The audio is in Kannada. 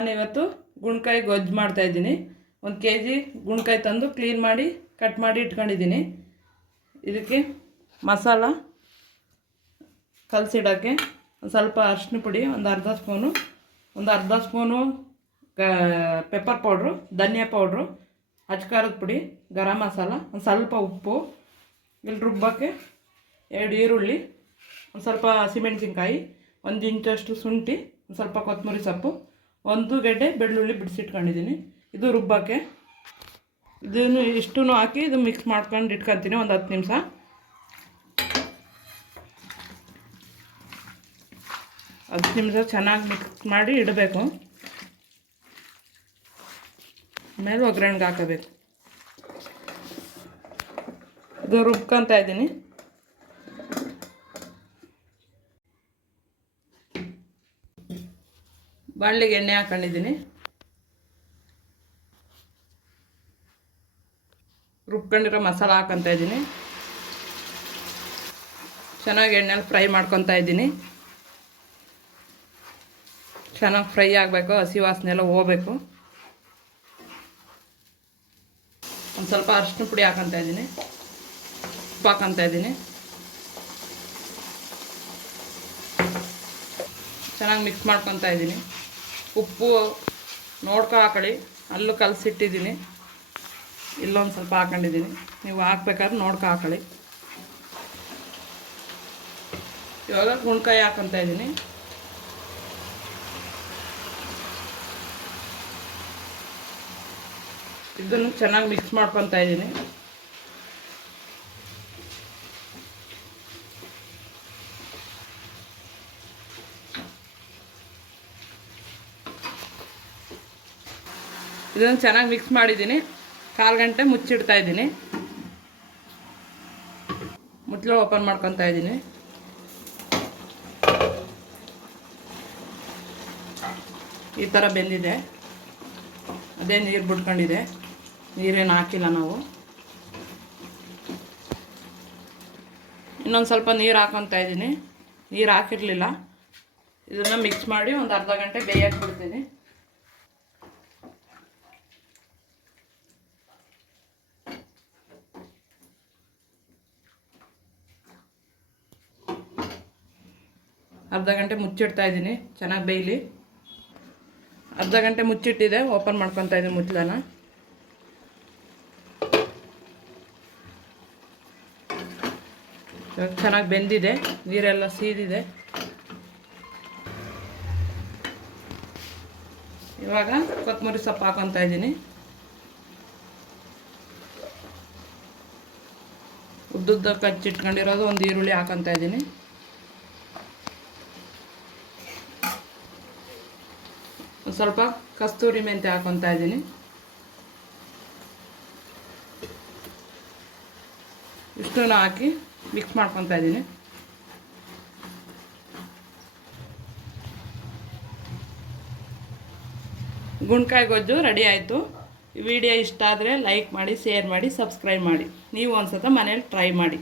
ನಾನಿವತ್ತು ಗುಣ್ಕಾಯಿ ಗೊಜ್ಜು ಮಾಡ್ತಾಯಿದ್ದೀನಿ. 1 kg ಗುಣ್ಕಾಯಿ ತಂದು ಕ್ಲೀನ್ ಮಾಡಿ ಕಟ್ ಮಾಡಿ ಇಟ್ಕೊಂಡಿದ್ದೀನಿ. ಇದಕ್ಕೆ ಮಸಾಲ ಕಲಸಿಡೋಕ್ಕೆ ಸ್ವಲ್ಪ ಅರಿಶಿನ ಪುಡಿ, ಒಂದು ಅರ್ಧ ಸ್ಪೂನು ಪೆಪ್ಪರ್ ಪೌಡ್ರು, ಧನಿಯಾ ಪೌಡ್ರು, ಅಚ್ಕಾರದ ಪುಡಿ, ಗರಂ ಮಸಾಲ, ಒಂದು ಸ್ವಲ್ಪ ಉಪ್ಪು, ಇಲ್ಲಿ ರುಬ್ಬಕ್ಕೆ 2 ಈರುಳ್ಳಿ, ಒಂದು ಸ್ವಲ್ಪ ಹಸಿಮೆಣಸಿನ್ಕಾಯಿ, 1 ಇಂಚಷ್ಟು ಶುಂಠಿ, ಒಂದು ಸ್ವಲ್ಪ ಕೊತ್ತಂಬರಿ ಸೊಪ್ಪು, 1 ಗೆಡ್ಡೆ ಬೆಳ್ಳುಳ್ಳಿ ಬಿಡಿಸಿಟ್ಕೊಂಡಿದ್ದೀನಿ. ಇದು ರುಬ್ಬಕ್ಕೆ ಇದನ್ನು ಇಷ್ಟೂ ಹಾಕಿ ಇದು ಮಿಕ್ಸ್ ಮಾಡ್ಕೊಂಡು ಇಟ್ಕೊತೀನಿ ಒಂದು 10 ನಿಮಿಷ. ಚೆನ್ನಾಗಿ ಮಿಕ್ಸ್ ಮಾಡಿ ಇಡಬೇಕು. ಆಮೇಲೆ ಒಗ್ಗರಣೆಗೆ ಹಾಕಬೇಕು. ಇದು ರುಬ್ಕೊತಾ ಇದ್ದೀನಿ. ಬಾಣಲೆಗೆ ಎಣ್ಣೆ ಹಾಕೊಂಡಿದ್ದೀನಿ. ರುಬ್ಕೊಂಡಿರೋ ಮಸಾಲ ಹಾಕೊತಾ ಇದ್ದೀನಿ. ಚೆನ್ನಾಗಿ ಎಣ್ಣೆಲಿ ಫ್ರೈ ಮಾಡ್ಕೊತಾ ಇದ್ದೀನಿ. ಚೆನ್ನಾಗಿ ಫ್ರೈ ಆಗಬೇಕು, ಹಸಿ ವಾಸನೆ ಎಲ್ಲ ಹೋಗಬೇಕು. ಒಂದು ಸ್ವಲ್ಪ ಅರಿಶಿನ ಪುಡಿ ಹಾಕೊತಾ ಇದ್ದೀನಿ, ಉಪ್ಪು ಹಾಕೊತಾ ಇದ್ದೀನಿ. ಚೆನ್ನಾಗಿ ಮಿಕ್ಸ್ ಮಾಡ್ಕೊತಾ ಇದ್ದೀನಿ. ಉಪ್ಪು ನೋಡ್ಕೊ ಹಾಕೊಳ್ಳಿ, ಅಲ್ಲೂ ಕಲಸಿಟ್ಟಿದ್ದೀನಿ, ಇಲ್ಲೊಂದು ಸ್ವಲ್ಪ ಹಾಕೊಂಡಿದ್ದೀನಿ. ನೀವು ಹಾಕ್ಬೇಕಾದ್ರೆ ನೋಡ್ಕೊ ಹಾಕೊಳ್ಳಿ. ಇವಾಗ ಗುಣ್ಕಾಯಿ ಹಾಕೊತಾ ಇದ್ದೀನಿ. ಇದನ್ನು ಚೆನ್ನಾಗಿ ಮಿಕ್ಸ್ ಮಾಡ್ಕೊತಾ ಇದ್ದೀನಿ. ಇದನ್ನು ಚೆನ್ನಾಗಿ ಮಿಕ್ಸ್ ಮಾಡಿದ್ದೀನಿ. 1/4 ಗಂಟೆ ಮುಚ್ಚಿಡ್ತಾ ಇದ್ದೀನಿ. ಮುಚ್ಚಳ ಓಪನ್ ಮಾಡ್ಕೊತಾ ಇದ್ದೀನಿ. ಈ ಥರ ಬೆಂದಿದೆ. ಅದೇ ನೀರು ಬಿಟ್ಕೊಂಡಿದೆ, ನೀರೇನು ಹಾಕಿಲ್ಲ ನಾವು. ಇನ್ನೊಂದು ಸ್ವಲ್ಪ ನೀರು ಹಾಕೊತಾ ಇದ್ದೀನಿ. ನೀರು ಹಾಕಿರಲಿಲ್ಲ. ಇದನ್ನು ಮಿಕ್ಸ್ ಮಾಡಿ ಒಂದು ಅರ್ಧ ಗಂಟೆ ಬೇಯಕ್ಕೆ ಬಿಡ್ತೀನಿ. ಅರ್ಧ ಗಂಟೆ ಮುಚ್ಚಿಡ್ತಾ ಇದ್ದೀನಿ, ಚೆನ್ನಾಗಿ ಬೇಯಲಿ. ಅರ್ಧ ಗಂಟೆ ಮುಚ್ಚಿಟ್ಟಿದೆ, ಓಪನ್ ಮಾಡ್ಕೊತಾ ಇದ್ದೀನಿ ಮುಚ್ಚಳನ. ಚೆನ್ನಾಗಿ ಬೆಂದಿದೆ, ನೀರೆಲ್ಲ ಸೀದಿದೆ. ಇವಾಗ ಕೊತ್ತಂಬರಿ ಸೊಪ್ಪು ಹಾಕೊತಾ ಇದ್ದೀನಿ. ಉದ್ದುದ್ದ ಕಚ್ಚಿಟ್ಕೊಂಡಿರೋದು 1 ಈರುಳ್ಳಿ ಹಾಕೊತಾ ಇದ್ದೀನಿ. ಸ್ವಲ್ಪ ಕಸ್ತೂರಿ ಮೆಂತೆ ಹಾಕೊತಾ ಇದ್ದೀನಿ. ಇಷ್ಟನ್ನು ಹಾಕಿ ಮಿಕ್ಸ್ ಮಾಡ್ಕೊತಾ ಇದ್ದೀನಿ. ಗುಣ್ಕಾಯಿ ಗೊಜ್ಜು ರೆಡಿ ಆಯಿತು. ಈ ವಿಡಿಯೋ ಇಷ್ಟ ಆದರೆ ಲೈಕ್ ಮಾಡಿ, ಶೇರ್ ಮಾಡಿ, ಸಬ್ಸ್ಕ್ರೈಬ್ ಮಾಡಿ. ನೀವು ಒಂದು ಸಲ ಮನೇಲಿ ಟ್ರೈ ಮಾಡಿ.